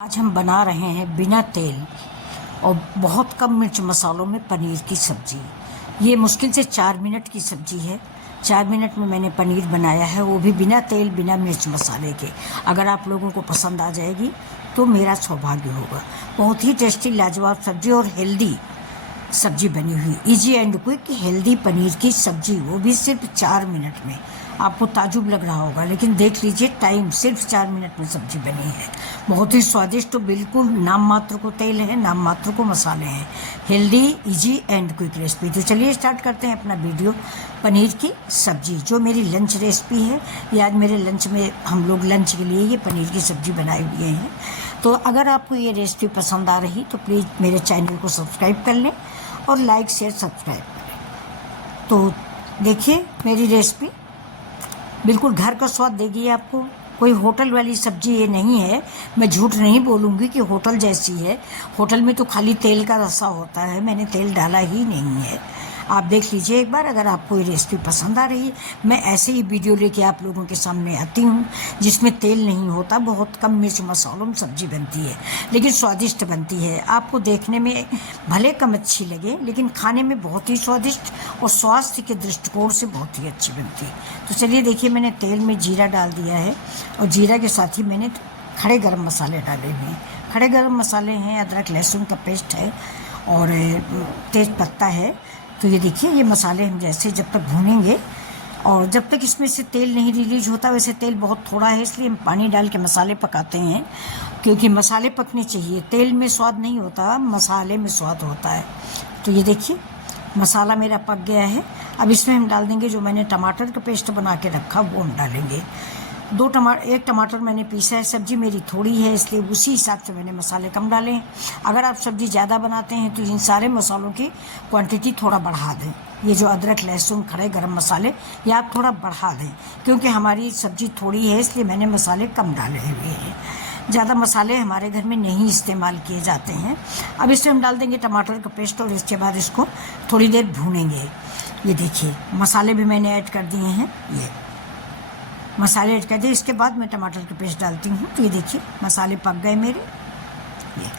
आज हम बना रहे हैं बिना तेल और बहुत कम मिर्च मसालों में पनीर की सब्ज़ी। ये मुश्किल से 4 मिनट की सब्ज़ी है। 4 मिनट में मैंने पनीर बनाया है, वो भी बिना तेल बिना मिर्च मसाले के। अगर आप लोगों को पसंद आ जाएगी तो मेरा सौभाग्य होगा। बहुत ही टेस्टी लाजवाब सब्ज़ी और हेल्दी सब्ज़ी बनी हुई, easy and quick healthy paneer की सब्ज़ी, वो भी सिर्फ 4 मिनट में। आपको ताजुब लग रहा होगा, लेकिन देख लीजिए टाइम, सिर्फ 4 मिनट में सब्ज़ी बनी है। बहुत ही स्वादिष्ट, तो बिल्कुल नाम मात्र को तेल है, नाम मात्र को मसाले हैं। Healthy, easy and quick recipe. तो चलिए स्टार्ट करते हैं अपना वीडियो। पनीर की सब्ज़ी जो मेरी लंच रेसिपी है, ये आज मेरे लंच में हम लोग लंच के लिए ये पनीर की सब्ज़ी बनाए हुए हैं। तो अगर आपको ये रेसिपी पसंद आ रही तो प्लीज़ मेरे चैनल को सब्सक्राइब कर लें और लाइक शेयर सब्सक्राइब करें। तो देखिए मेरी रेसिपी बिल्कुल घर का स्वाद देगी आपको। कोई होटल वाली सब्ज़ी ये नहीं है। मैं झूठ नहीं बोलूँगी कि होटल जैसी है। होटल में तो खाली तेल का रसा होता है, मैंने तेल डाला ही नहीं है। आप देख लीजिए एक बार, अगर आपको ये रेसिपी पसंद आ रही है। मैं ऐसे ही वीडियो लेके आप लोगों के सामने आती हूँ जिसमें तेल नहीं होता, बहुत कम मिर्च मसालों में सब्ज़ी बनती है, लेकिन स्वादिष्ट बनती है। आपको देखने में भले कम अच्छी लगे, लेकिन खाने में बहुत ही स्वादिष्ट और स्वास्थ्य के दृष्टिकोण से बहुत ही अच्छी बनती है। तो चलिए देखिए, मैंने तेल में जीरा डाल दिया है और जीरा के साथ ही मैंने खड़े गरम मसाले डाले हुए हैं। खड़े गरम मसाले हैं, अदरक लहसुन का पेस्ट है और तेज पत्ता है। तो ये देखिए, ये मसाले हम जैसे जब तक भूनेंगे और जब तक इसमें से तेल नहीं रिलीज होता, वैसे तेल बहुत थोड़ा है इसलिए हम पानी डाल के मसाले पकाते हैं, क्योंकि मसाले पकने चाहिए। तेल में स्वाद नहीं होता, मसाले में स्वाद होता है। तो ये देखिए मसाला मेरा पक गया है। अब इसमें हम डाल देंगे जो मैंने टमाटर का पेस्ट बना के रखा, वो हम डालेंगे। एक टमाटर मैंने पीसा है। सब्ज़ी मेरी थोड़ी है इसलिए उसी हिसाब से मैंने मसाले कम डाले हैं। अगर आप सब्ज़ी ज़्यादा बनाते हैं तो इन सारे मसालों की क्वांटिटी थोड़ा बढ़ा दें। ये जो अदरक लहसुन खड़े गरम मसाले, ये आप थोड़ा बढ़ा दें, क्योंकि हमारी सब्ज़ी थोड़ी है इसलिए मैंने मसाले कम डाले हुए हैं। ज़्यादा मसाले हमारे घर में नहीं इस्तेमाल किए जाते हैं। अब इसमें हम डाल देंगे टमाटर का पेस्ट और इसके बाद इसको थोड़ी देर भूनेंगे। ये देखिए मसाले भी मैंने ऐड कर दिए हैं। ये मसाले ऐड कर दिए, इसके बाद मैं टमाटर का पेस्ट डालती हूँ। तो ये देखिए मसाले पक गए मेरे। ये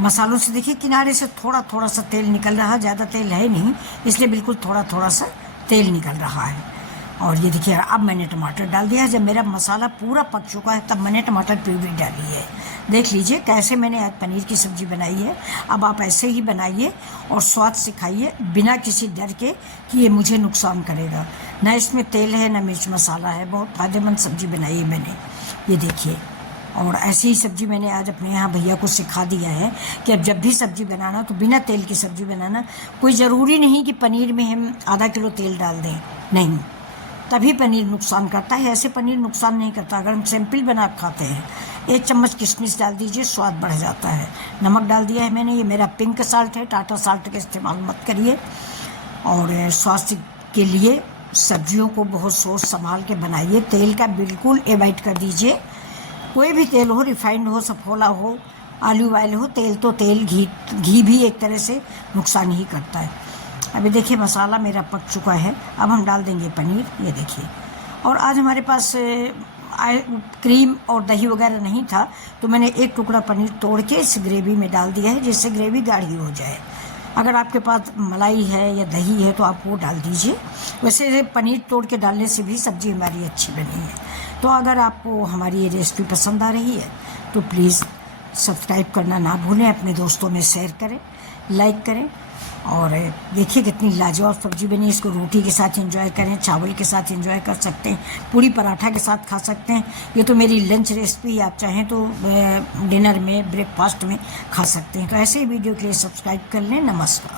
मसालों से देखिए किनारे से थोड़ा थोड़ा सा तेल निकल रहा, ज़्यादा तेल है नहीं इसलिए बिल्कुल थोड़ा थोड़ा सा तेल निकल रहा है। और ये देखिए अब मैंने टमाटर डाल दिया। जब मेरा मसाला पूरा पक चुका है तब मैंने टमाटर प्यूरी डाली है। देख लीजिए कैसे मैंने आज पनीर की सब्ज़ी बनाई है। अब आप ऐसे ही बनाइए और स्वाद से खाइए, बिना किसी डर के कि ये मुझे नुकसान करेगा। ना इसमें तेल है ना मिर्च मसाला है, बहुत फ़ायदेमंद सब्ज़ी बनाई है मैंने। ये देखिए, और ऐसी ही सब्ज़ी मैंने आज अपने यहाँ भैया को सिखा दिया है कि अब जब भी सब्ज़ी बनाना तो बिना तेल की सब्ज़ी बनाना। कोई ज़रूरी नहीं कि पनीर में हम आधा किलो तेल डाल दें, नहीं, तभी पनीर नुकसान करता है। ऐसे पनीर नुकसान नहीं करता। अगर हम सिंपल बना खाते हैं, 1 चम्मच किशमिश डाल दीजिए, स्वाद बढ़ जाता है। नमक डाल दिया है मैंने, ये मेरा पिंक साल्ट है, टाटा साल्ट का इस्तेमाल मत करिए। और स्वास्थ्य के लिए सब्जियों को बहुत सोच संभाल के बनाइए। तेल का बिल्कुल अवॉइड कर दीजिए। कोई भी तेल हो, रिफाइंड हो, सफोला हो, ऑलिव ऑयल हो, तेल तो तेल, घी भी एक तरह से नुकसान ही करता है। अभी देखिए मसाला मेरा पक चुका है। अब हम डाल देंगे पनीर। ये देखिए, और आज हमारे पास क्रीम और दही वगैरह नहीं था तो मैंने एक टुकड़ा पनीर तोड़ के इस ग्रेवी में डाल दिया है, जिससे ग्रेवी गाढ़ी हो जाए। अगर आपके पास मलाई है या दही है तो आप वो डाल दीजिए। वैसे पनीर तोड़ के डालने से भी सब्ज़ी हमारी अच्छी बनी है। तो अगर आपको हमारी ये रेसिपी पसंद आ रही है तो प्लीज़ सब्सक्राइब करना ना भूलें, अपने दोस्तों में शेयर करें, लाइक करें। और देखिए कितनी लाजवाब सब्ज़ी बनी। इसको रोटी के साथ एंजॉय करें, चावल के साथ एंजॉय कर सकते हैं, पूरी पराठा के साथ खा सकते हैं। ये तो मेरी लंच रेसिपी, आप चाहें तो डिनर में, ब्रेकफास्ट में खा सकते हैं। तो ऐसे ही वीडियो के लिए सब्सक्राइब कर लें। नमस्कार।